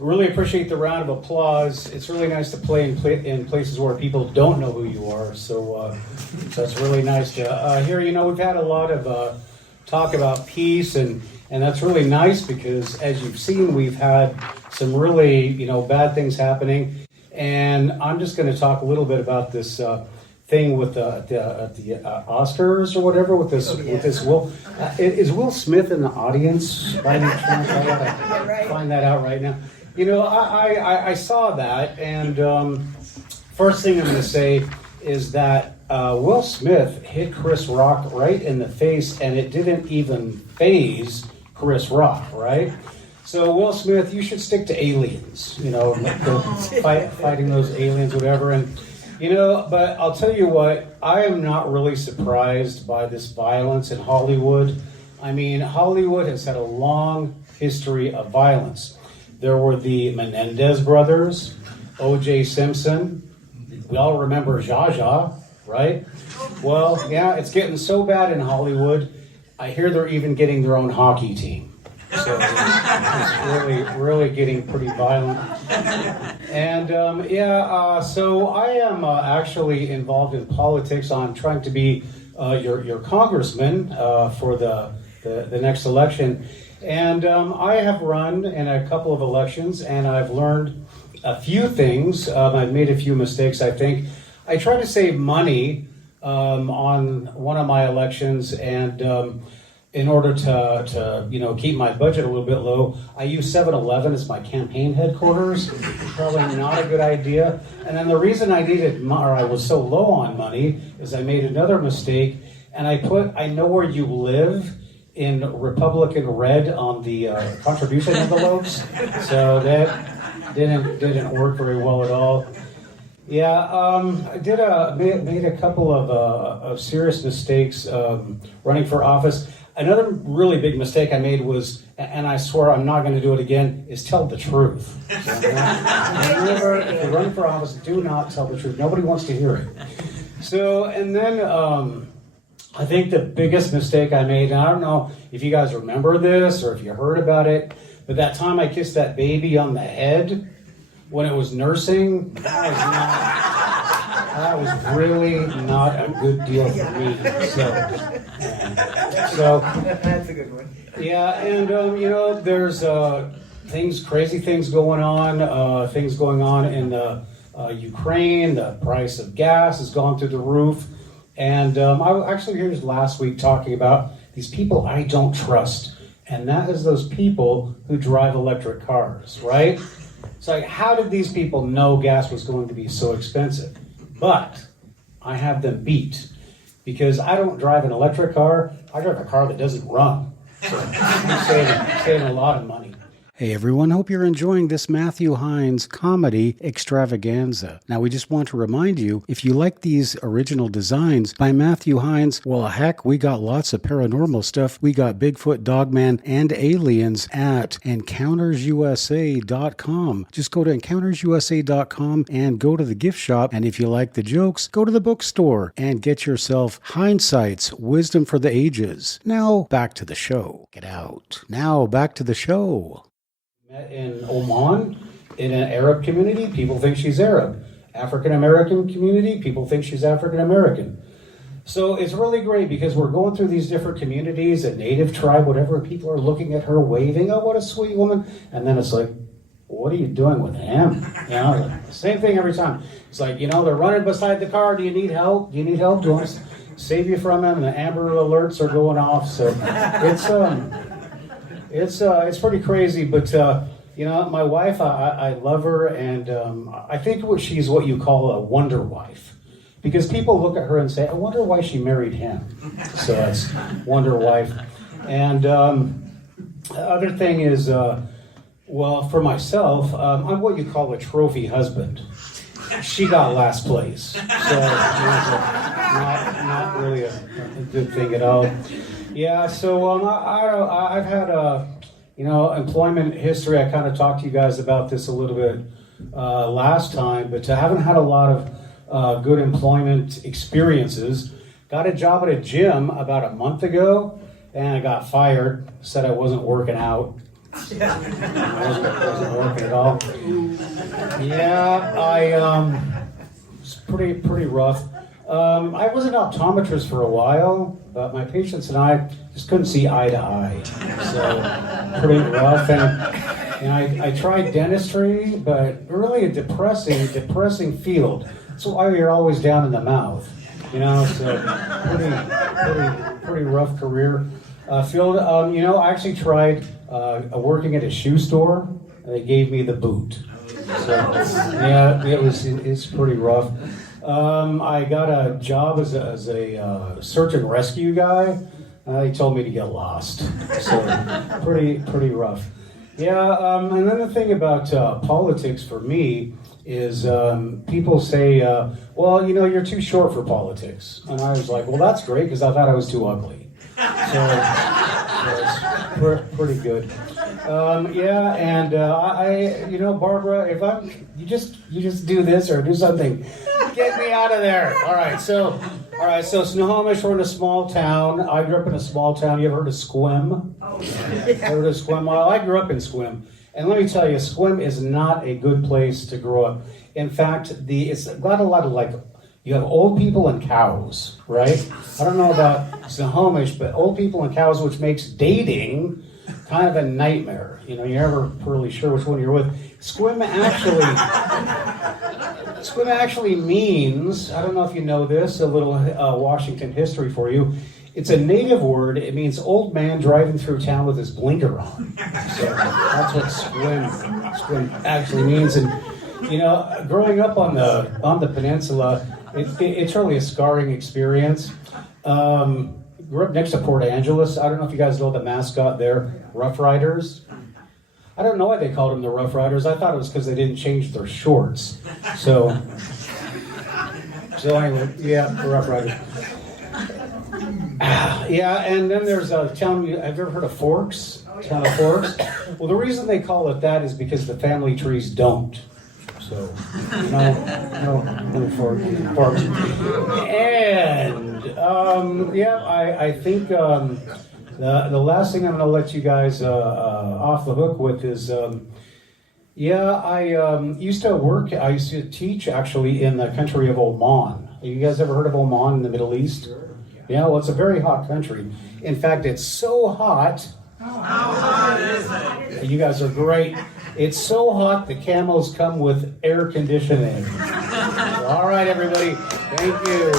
Really appreciate the round of applause. It's really nice to play in places where people don't know who you are. So it's really nice to hear. You know, we've had a lot of talk about peace, and that's really nice because, as you've seen, we've had some really, bad things happening. And I'm just going to talk a little bit about this thing with the Oscars or whatever with this with this Will. Is Will Smith in the audience by any chance? I gotta find that out right now. I saw that, and first thing I'm going to say is that Will Smith hit Chris Rock right in the face, and it didn't even faze Chris Rock, right? So Will Smith, you should stick to aliens, fighting those aliens, whatever. And but I'll tell you what, I am not really surprised by this violence in Hollywood. I mean, Hollywood has had a long history of violence. There were the Menendez brothers, O.J. Simpson. We all remember Zsa Zsa, right? Well, yeah, it's getting so bad in Hollywood. I hear they're even getting their own hockey team. So it's really getting pretty violent. And so I am actually involved in politics. I'm trying to be your congressman for the next election. And I have run in a couple of elections, and I've learned a few things. I've made a few mistakes, I think. I try to save money on one of my elections, and in order to keep my budget a little bit low, I use 7-Eleven as my campaign headquarters. Probably not a good idea. And then the reason I was so low on money is I made another mistake, and I know where you live in Republican red on the contribution envelopes, so that didn't work very well at all. Yeah, I made a couple of serious mistakes running for office. Another really big mistake I made was, and I swear I'm not going to do it again, is tell the truth. So remember, if you're running for office, do not tell the truth. Nobody wants to hear it. So, and then I think the biggest mistake I made, and I don't know if you guys remember this or if you heard about it, but that time I kissed that baby on the head when it was nursing, that was really not a good deal for me. So that's a good one. Yeah, and there's crazy things going on in Ukraine. The price of gas has gone through the roof. And I was actually here last week talking about these people I don't trust. And that is those people who drive electric cars, right? It's like, how did these people know gas was going to be so expensive? But I have them beat, because I don't drive an electric car. I drive a car that doesn't run. So I'm saving a lot of money. Hey everyone, hope you're enjoying this Matthew Heines comedy extravaganza. Now we just want to remind you, if you like these original designs by Matthew Heines, well heck, we got lots of paranormal stuff. We got Bigfoot, Dogman, and aliens at EncountersUSA.com. Just go to EncountersUSA.com and go to the gift shop, and if you like the jokes, go to the bookstore and get yourself HEINESSIGHTS, Wisdom for the Ages. Now back to the show. Get out. Now back to the show. In Oman, in an Arab community, people think she's Arab. African American community, people think she's African American. So it's really great because we're going through these different communities, a native tribe, whatever, people are looking at her waving, oh, what a sweet woman. And then it's like, what are you doing with him? Same thing every time. It's like, they're running beside the car. Do you need help? Do you need help? Do you want to save you from him? And the Amber Alerts are going off. So it's pretty crazy, but my wife, I love her, and I think she's what you call a wonder wife, because people look at her and say, I wonder why she married him. So that's wonder wife. And the other thing is, for myself, I'm what you call a trophy husband. She got last place, so not really a good thing at all. Yeah, so I've had employment history. I kind of talked to you guys about this a little bit last time, but I haven't had a lot of good employment experiences. Got a job at a gym about a month ago, and I got fired. Said I wasn't working out. Wasn't working at all. Yeah, it's pretty rough. I was an optometrist for a while, but my patients and I just couldn't see eye to eye. So pretty rough. And I tried dentistry, but really a depressing field. So why you're always down in the mouth, you know. So pretty rough career field. You know, I actually tried working at a shoe store. And they gave me the boot. So yeah, it's pretty rough. I got a job as a search and rescue guy. He told me to get lost. So pretty rough. Yeah, and then the thing about politics for me is people say, well, you know, you're too short for politics. And I was like, well, that's great, because I thought I was too ugly. So it's pretty good. Yeah, and you know, Barbara, if you just do this or do something, get me out of there. All right, so Snohomish, we're in a small town. I grew up in a small town. You ever heard of Sequim? Oh, yeah. Heard of Sequim? Well, I grew up in Sequim. And let me tell you, Sequim is not a good place to grow up. In fact, it's got a lot of, like, you have old people and cows, right? I don't know about Snohomish, but old people and cows, which makes dating kind of a nightmare. You know, you're never really sure which one you're with. Sequim actually means, I don't know if you know this, a little Washington history for you. It's a native word. It means old man driving through town with his blinker on. So that's what Sequim actually means. And you know, growing up on the peninsula, it's really a scarring experience. Grew up next to Port Angeles. I don't know if you guys know the mascot there, Rough Riders. I don't know why they called them the Rough Riders. I thought it was because they didn't change their shorts. So anyway, yeah, the Rough Riders. Yeah, and then there's a town, have you ever heard of Forks? Town of Forks? Well, the reason they call it that is because the family trees don't. So, no Forks. And, yeah, I think the last thing I'm going to let you guys off the hook with is, yeah, I used to teach actually in the country of Oman. You guys ever heard of Oman in the Middle East? Sure. Yeah, well, it's a very hot country. In fact, it's so hot. How hot is it? You guys are great. It's so hot the camels come with air conditioning. All right, everybody. Thank you.